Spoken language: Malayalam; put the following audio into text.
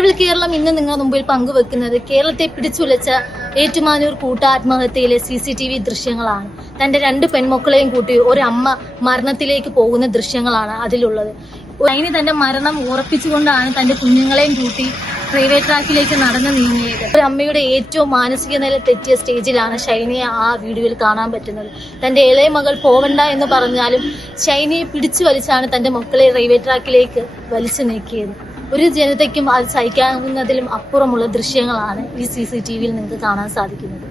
മഴവിൽ കേരളം ഇന്ന് നിങ്ങളുടെ മുമ്പിൽ പങ്കുവെക്കുന്നത് കേരളത്തെ പിടിച്ചുലച്ച ഏറ്റുമാനൂർ കൂട്ടാത്മഹത്യയിലെ CCTV ദൃശ്യങ്ങളാണ്. തന്റെ 2 പെൺമക്കളെയും കൂട്ടി ഒരു അമ്മ മരണത്തിലേക്ക് പോകുന്ന ദൃശ്യങ്ങളാണ് അതിലുള്ളത്. ഷൈനി തന്റെ മരണം ഉറപ്പിച്ചുകൊണ്ടാണ് തന്റെ കുഞ്ഞുങ്ങളെയും കൂട്ടി റെയിൽവേ ട്രാക്കിലേക്ക് നടന്നു നീങ്ങിയത്. ഒരു അമ്മയുടെ ഏറ്റവും മാനസിക നില തെറ്റിയ സ്റ്റേജിലാണ് ഷൈനിയെ ആ വീഡിയോയിൽ കാണാൻ പറ്റുന്നത്. തന്റെ ഇളയ മകൾ പോവണ്ട എന്ന് പറഞ്ഞാലും ഷൈനിയെ പിടിച്ചു വലിച്ചാണ് തന്റെ മക്കളെ റെയിൽവേ ട്രാക്കിലേക്ക് വലിച്ചു നീക്കിയത്. ഒരു ജനതയ്ക്കും അത് സഹിക്കാവുന്നതിലും അപ്പുറമുള്ള ദൃശ്യങ്ങളാണ് ഈ CCTVയിൽ നിങ്ങൾക്ക് കാണാൻ സാധിക്കുന്നത്.